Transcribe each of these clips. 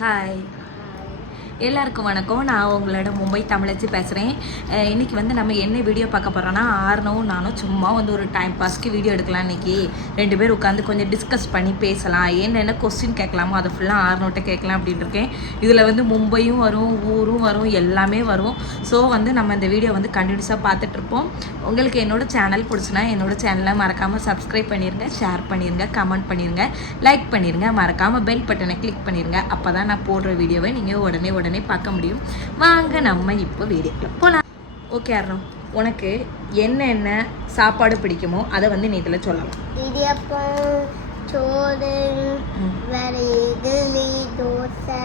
Hi எல்லாருக்கும் வணக்கம். நான் உங்களோட மும்பை தமிழச்சி பேசுகிறேன் இன்றைக்கி வந்து நம்ம என்ன வீடியோ பார்க்க போகிறோன்னா ஆர்னவும் நானும் சும்மா வந்து ஒரு டைம் பாஸ்க்கு வீடியோ எடுக்கலாம் இன்றைக்கி ரெண்டு பேர் உட்காந்து கொஞ்சம் டிஸ்கஸ் பண்ணி பேசலாம். என்னென்ன கொஸ்டின் கேட்கலாமோ அதை ஃபுல்லாக ஆர்னோட்ட கேட்கலாம் அப்படின்னு இருக்கேன். இதில் வந்து மும்பையும் வரும் ஊரும் வரும் எல்லாமே வரும். ஸோ வந்து நம்ம இந்த வீடியோ வந்து கண்டினியூஸாக பார்த்துட்ருப்போம் உங்களுக்கு என்னோடய சேனல் பிடிச்சுன்னா என்னோடய சேனலை மறக்காமல் சப்ஸ்கிரைப் பண்ணிடுங்க ஷேர் பண்ணிடுங்க கமெண்ட் பண்ணிடுங்க லைக் பண்ணிடுங்க மறக்காமல் பெல் பட்டனை கிளிக் பண்ணிடுங்க அப்போ தான் நான் போடுற வீடியோவை நீங்கள் உடனே உடனே பார்க்க முடியும். வாங்க நம்ம இப்போ வீடியோக்குள்ள போகலாம் ஓகே அருண். உனக்கு என்னென்ன சாப்பாடு பிடிக்குமோ அதை வந்து நீ இதில் சொல்லலாம். இடியப்பம் சோறு. வேற இட்லி தோசை.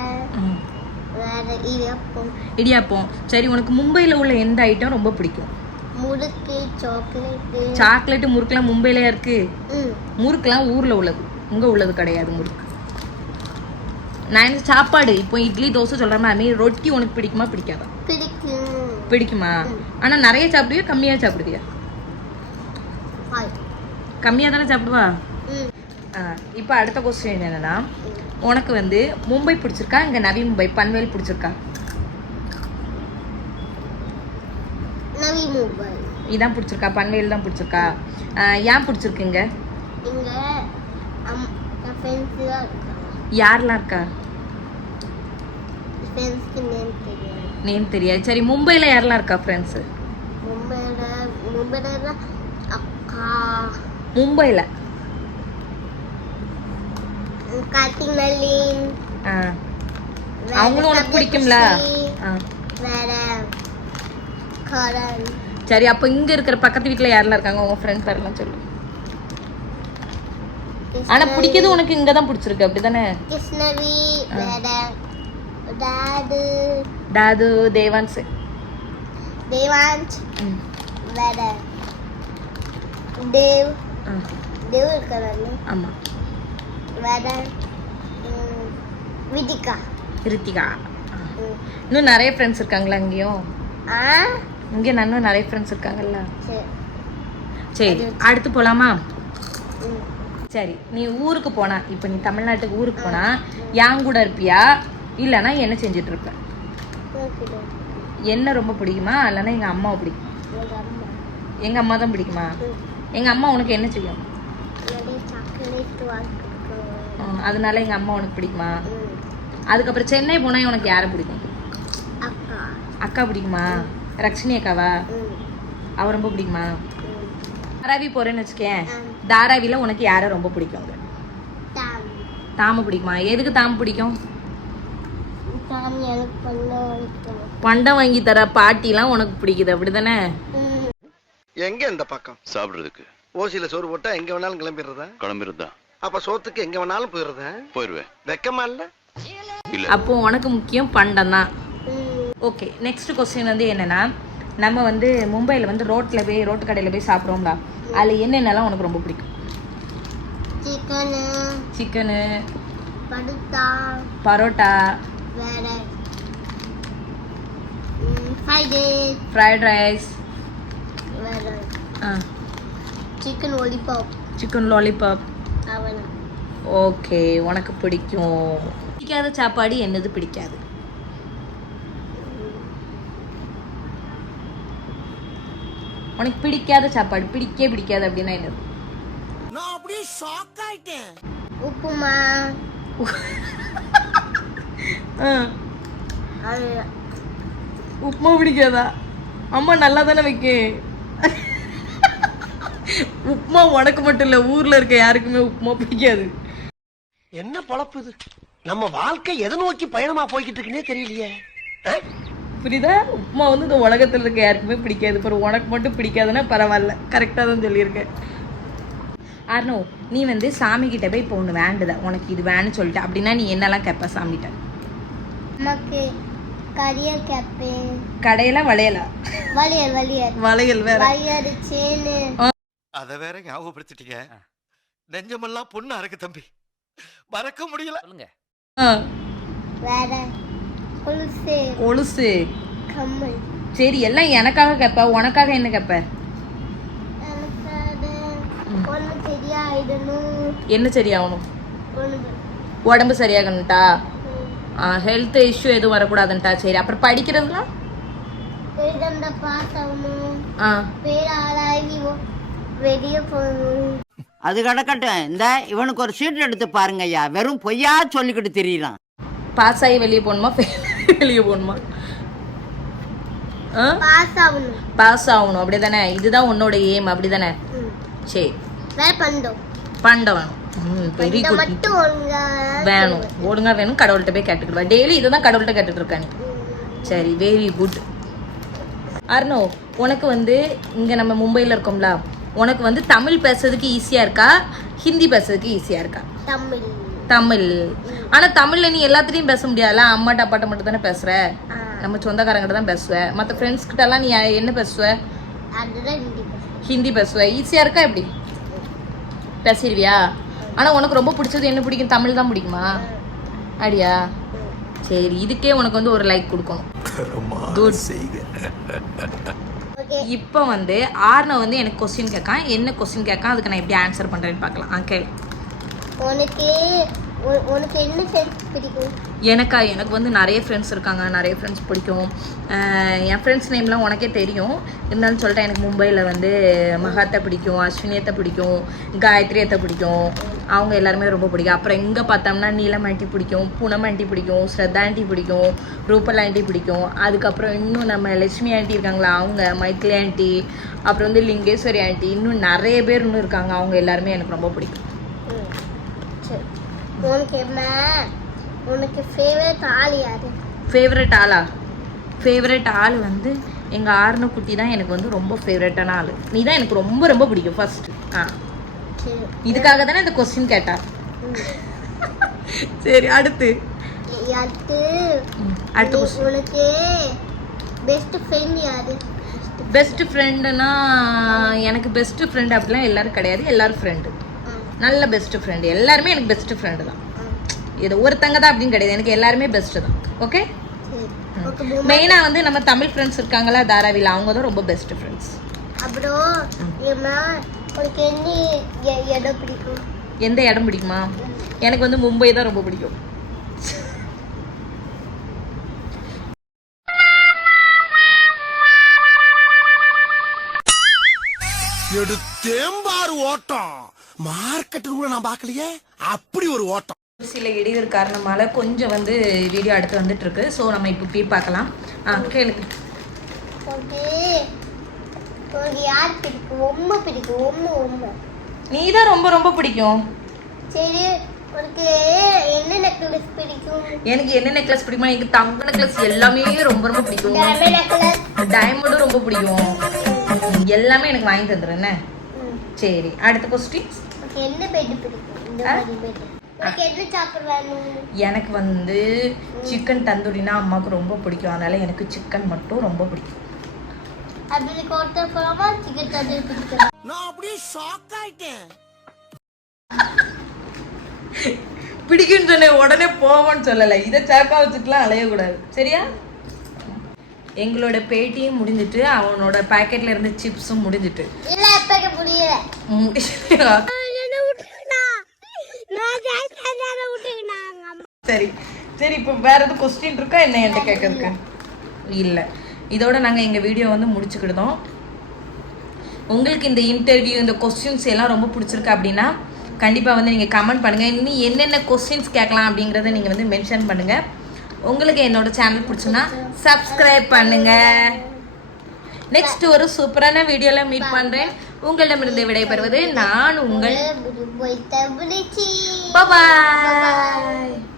வேற இடியப்பம். இடியாப்பம். சரி உனக்கு மும்பையில் உள்ள எந்த ஐட்டம் ரொம்ப பிடிக்கும்? முறுக்கு சாக்லேட்டு சாக்லேட்டு முறுக்கெல்லாம் மும்பையில இருக்கு? ம். முறுக்கெல்லாம் ஊரில் உள்ளது. இங்கே உள்ளது கிடையாது முறுக்கு. நான் சாப்பாடு. இப்போ இட்லி தோசை சொல்கிற மாதிரி ரொட்டி உனக்கு பிடிக்குமா பிடிக்காதா? பிடிக்கும். பிடிக்குமா? ஆனால் நிறைய சாப்பிடுவியா? கம்மியாக சாப்பிடுவியா? கம்மியாக தானே சாப்பிடுவா? இப்போ அடுத்த கொஸ்டின் என்னன்னா உனக்கு வந்து மும்பை பிடிச்சிருக்கா? இங்கே நவி மும்பை பன்வேல் பிடிச்சிருக்கா? நவி மொபைல் இதான் பிடிச்சிருக்கா? பன்வேல் தான் பிடிச்சிருக்கா? ஏன் பிடிச்சிருக்குங்க இங்க? யாரெல்லாம் இருக்கா? நேம் தெரியாது. சரி மும்பையில் யாரெல்லாம் இருக்கா ஃப்ரெண்ட்ஸு மும்பையில் அவங்களும் உனக்கு பிடிக்கும்ல? சரி அப்போ இங்கே இருக்கிற பக்கத்து வீட்டில் யாரெல்லாம் இருக்காங்க? உங்கள் ஃப்ரெண்ட்ஸ் யாரெல்லாம் சொல்லு. ஆனால் பிடிக்கிறது உனக்கு இங்கே தான் பிடிச்சிருக்கு அப்படி தானே கிருஷ்ணவி டாடு டாது தேவான்ஸ் ம். வேற தேவ் தேவ் இருக்கிறாரு ஆமாம் வேற விதிகா ரித்திகா. இன்னும் நிறைய ஃப்ரெண்ட்ஸ் இருக்காங்களா இங்கேயும் ஆ? இங்கே இன்னும் நிறைய ஃப்ரெண்ட்ஸ் இருக்காங்கல்ல? சரி சரி அடுத்து போகலாமா ம். சரி நீ ஊருக்கு போனா இப்போ நீ தமிழ்நாட்டுக்கு ஊருக்கு போனா என் கூட இருப்பியா? இல்லைன்னா என்ன செஞ்சுட்டு இருப்ப? என்ன ரொம்ப பிடிக்குமா? இல்லைன்னா எங்கள் அம்மாவை பிடிக்கும்? எங்கள் அம்மா தான் பிடிக்குமா. எங்கள் அம்மா உனக்கு என்ன செய்யும்? அதனால எங்கள் அம்மா உனக்கு பிடிக்குமா. அதுக்கப்புறம் சென்னை போனால் உனக்கு யாரை பிடிக்கும்? அக்கா. பிடிக்குமா? ரக்ஷினி அக்காவா? அவ ரொம்ப பிடிக்குமா? தாராவி போகிறேன்னு வச்சுக்கேன். ஆ. தாராவியில் உனக்கு யாரை ரொம்ப பிடிக்குங்க டாம் தாம. பிடிக்குமா? எதுக்கு தாம பிடிக்கும்? பண்டம் வாங்கி தர பாட்டிலாம் உனக்கு பிடிக்குது அப்படிதானே? எங்க இந்த பக்கம்? சாப்பிடுறதுக்கு. ஓசியில சோறு போட்டா எங்க வேணாலும் கிளம்பிடுறதா? கிளம்பிருந்தான் அப்ப சோத்துக்கு எங்க வேணாலும் போயிடுறதா? போயிருவேன் வெக்கமா இல்ல? அப்போ உனக்கு முக்கியம் பண்டம் தான். ஓகே நெக்ஸ்ட் கொஸ்டின் வந்து என்னன்னா நம்ம வந்து மும்பையில் வந்து ரோட்டில் போய் ரோட்டு கடையில் போய் சாப்பிட்றோம்ல அதில் என்னென்னலாம் உனக்கு ரொம்ப பிடிக்கும்? Chicken chicken parotta fried rice chicken ஒலிபாப் சிக்கன் லாலிபாப் ஓகே உனக்கு பிடிக்கும். பிடிக்காத சாப்பாடு என்னது பிடிக்காது? உனக்கு பிடிக்காத சாப்பாடு பிடிக்கவே பிடிக்காது அப்படின்னா என்னது? உப்புமா. ஆ. அது உப்புமா பிடிக்காதா? அம்மா நல்லா தானே வைக்க. உப்புமா உனக்கு மட்டும் இல்லை ஊர்ல இருக்க யாருக்குமே உப்புமா பிடிக்காது. என்ன பொழப்பு இது? நம்ம வாழ்க்கை எதை நோக்கி பயணமா போய்கிட்டு இருக்குன்னே தெரியலையே? புரியுதா? உப்புமா வந்து இந்த உலகத்துல இருக்க யாருக்குமே பிடிக்காது. அப்புறம் உனக்கு மட்டும் பிடிக்காதுன்னா பரவாயில்ல. கரெக்டாக தான் சொல்லியிருக்கேன் அர்ணோ நீ வந்து சாமி கிட்ட போய் இப்போ ஒன்று வேண்டுத? உனக்கு இது வேணும்னு சொல்லிட்டு. அப்படின்னா நீ என்னெல்லாம் கேட்ப சாமிகிட்ட? நமக்கு கரியர் கேப்பேன் கடையெல்லாம் வளையலா? வளையல் வளையல். வளையல் வேற. வளையல் சேனு அத வேற ஞாபகப்படுத்திட்டீங்க. நெஞ்சமெல்லாம் பொண்ணு அறக்கு தம்பி. மறக்க முடியல. ஆ, வேற. கொலுசு. சரி எல்லாம் எனக்காக கேட்ப உனக்காக என்ன கேட்ப என்ன சரியாகணும்? உடம்பு சரியாகணும்ட்டா? ஹெல்த் இஷ்யூ எதுவும் வரக்கூடாதுன்ட்டா? சரி அப்புறம் படிக்கிறதுலாம் அது கிடக்கட்டும் இந்த இவனுக்கு ஒரு சீட் எடுத்து பாருங்க ஐயா வெறும் பொய்யா சொல்லிக்கிட்டு தெரியலாம் பாஸ் ஆகி வெளியே போகணுமா? வெளியே போகணுமா? பாஸ் ஆகணும். பாஸ் ஆகணும். அப்படிதானே? இதுதான் உன்னோட எய்ம் அப்படிதானே? ம். சரி. பண்ட வேணும். ஒழுங்கா வேணும். ஒழுங்கா வேணும் கடவுள்கிட்ட போய் கேட்டுக்கிடுவா. டெய்லி இதுதான் கடவுள்கிட்ட கேட்டுட்டு இருக்கா நீ. சரி வெரி குட் அர்ணோ உனக்கு வந்து இங்க நம்ம மும்பைல இருக்கோம்ல. உனக்கு வந்து தமிழ் பேசுறதுக்கு ஈஸியா இருக்கா? ஹிந்தி பேசுறதுக்கு ஈஸியா இருக்கா? தமிழ். தமிழ். ஆனா தமிழ்ல நீ எல்லாத்துலயும் பேச முடியாதுல்ல? அம்மாட்ட அப்பாட்ட மட்டும் தானே பேசுற? ஆ. நம்ம சொந்தக்காரங்கிட்ட தான் பேசுவ. மற்ற ஃப்ரெண்ட்ஸ் கிட்ட எல்லாம் நீ என்ன பேசுவ? அதுதான் ஹிந்தி பேசுவ. ஈஸியா இருக்கா எப்படி? பேசிடுவியா? ஆனா உனக்கு ரொம்ப பிடிச்சது என்ன பிடிக்கும்? தமிழ் தான் பிடிக்குமா? அப்படியா சரி இதுக்கே உனக்கு வந்து ஒரு லைக் கொடுக்கணும். இப்போ வந்து ஆர்னோ வந்து எனக்கு கொஸ்டின் கேட்கான். என்ன கொஸ்டின் கேட்கான்? அதுக்கு நான் எப்படி ஆன்சர் பண்றேன்னு பார்க்கலாம். ஆ கேளு. உனக்கு உனக்கு என்ன ஃப்ரெண்ட்ஸ் பிடிக்கும்? எனக்கா எனக்கு வந்து நிறைய ஃப்ரெண்ட்ஸ் இருக்காங்க. நிறைய ஃப்ரெண்ட்ஸ் பிடிக்கும். என் ஃப்ரெண்ட்ஸ் நேம்லாம் உனக்கே தெரியும். இருந்தாலும் சொல்லிட்டேன் எனக்கு மும்பையில் வந்து மகாத்தை பிடிக்கும் அஸ்வினியத்தை பிடிக்கும் காயத்ரியத்தை பிடிக்கும். அவங்க எல்லாருமே ரொம்ப பிடிக்கும். அப்புறம் எங்கே பார்த்தோம்னா நீலம் ஆண்டி பிடிக்கும் பூனம் ஆண்டி பிடிக்கும் ஸ்ரத்தா ஆண்டி பிடிக்கும் ரூபல் ஆண்டி பிடிக்கும். அதுக்கப்புறம் இன்னும் நம்ம லட்சுமி ஆண்டி இருக்காங்களா? அவங்க மைத்லி ஆண்டி அப்புறம் வந்து லிங்கேஸ்வரி ஆண்டி இன்னும் நிறைய பேர் இன்னும் இருக்காங்க. அவங்க எல்லாருமே எனக்கு ரொம்ப பிடிக்கும். உனக்கு என்ன? உனக்கு ஃபேவரட் ஆள் யாரு? ஃபேவரட் ஆளா? ஃபேவரட் ஆள் வந்து எங்கள் ஆறுன குட்டி தான் எனக்கு வந்து ரொம்ப ஃபேவரட்டான ஆள். நீ தான் எனக்கு ரொம்ப ரொம்ப பிடிக்கும் ஃபர்ஸ்ட் ஆ. இதுக்காக தானே இந்த கொஸ்டின் கேட்டா. சரி அடுத்து. அடுத்து. அடுத்த உனக்கு பெஸ்ட் ஃப்ரெண்ட் யாரு? பெஸ்ட் ஃப்ரெண்டுனா எனக்கு பெஸ்ட் ஃப்ரெண்ட் அப்படிலாம் எல்லாரும் கிடையாது எல்லாரும் ஃப்ரெண்டு நல்ல பெஸ்ட் ஃப்ரெண்டு எல்லாருமே எனக்கு பெஸ்ட் ஃப்ரெண்டு தான். இது ஒருத்தங்க தான் அப்படின்னு கிடையாது. எனக்கு எல்லாருமே பெஸ்ட்டு தான். ஓகே. மெயினாக வந்து நம்ம தமிழ் ஃப்ரெண்ட்ஸ் இருக்காங்களா? தாராவில. அவங்க தான் ரொம்ப பெஸ்ட் ஃப்ரெண்ட்ஸ் அப்புறம் உனக்கு என்ன இடம் பிடிக்கும்? எந்த இடம் பிடிக்குமா? எனக்கு வந்து மும்பை தான் ரொம்ப பிடிக்கும். எடுத்தேம்பாரு ஓட்டம். மார்க்கெட்டு கூட நான் பார்க்கலையே. அப்படி ஒரு ஓட்டம். சில இடையூறு காரணமால கொஞ்சம் வந்து வீடியோ அடுத்து வந்துட்டு இருக்கு ஸோ நம்ம இப்போ போய் பார்க்கலாம். ஆ கேளுங்க உனக்கு யார் பிடிக்கும்? ரொம்ப பிடிக்கும். ரொம்ப ரொம்ப நீ தான் ரொம்ப ரொம்ப பிடிக்கும். சரி உனக்கு என்ன நெக்லஸ் பிடிக்கும்? எனக்கு என்ன நெக்லஸ் பிடிக்குமா எனக்கு தங்க நெக்லஸ் எல்லாமே ரொம்ப ரொம்ப பிடிக்கும். டைமண்டும் ரொம்ப பிடிக்கும். எல்லாமே எனக்கு வாங்கி தந்துடுறேன். சரி அடுத்த கொஸ்டின் என்ன பெட் பிடிக்கும்? இந்த? மாதிரி எனக்கு வந்து சிக்கன் தந்தூரினா அம்மாவுக்கு ரொம்ப பிடிக்கும். அதனால எனக்கு சிக்கன் மட்டும் ரொம்ப பிடிக்கும். பிடிக்கும் நான் அப்படியே ஷாக் ஆயிட்டேன். பிடிக்கும்னு சொன்னேன் உடனே போவோன்னு சொல்லலை. இதை சாக்கா வச்சுக்கலாம் அலையக்கூடாது. சரியா? எங்களோட பேட்டியும் முடிஞ்சிட்டு அவனோட பாக்கெட்ல இருந்த சிப்ஸும் முடிஞ்சிட்டு. சரி சரி இப்போ வேற எதுவும் கொஸ்டின் இருக்கா? என்ன என்கிட்ட கேட்கறதுக்கு? இல்லை. இதோட நாங்கள் எங்கள் வீடியோ வந்து முடிச்சுக்கிடுதோம். உங்களுக்கு இந்த இன்டர்வியூ இந்த கொஸ்டின்ஸ் எல்லாம் ரொம்ப பிடிச்சிருக்கு அப்படின்னா கண்டிப்பாக வந்து நீங்கள் கமெண்ட் பண்ணுங்கள் இன்னும் என்னென்ன கொஸ்டின்ஸ் கேட்கலாம் அப்படிங்கிறத நீங்கள் வந்து மென்ஷன் பண்ணுங்கள் உங்களுக்கு என்னோட சேனல் பிடிச்சுன்னா சப்ஸ்கிரைப் பண்ணுங்கள் நெக்ஸ்ட் ஒரு சூப்பரான வீடியோவில் மீட் பண்ணுறேன் உங்களிடமிருந்து விடைபெறுவது நான் உங்கள் பாய்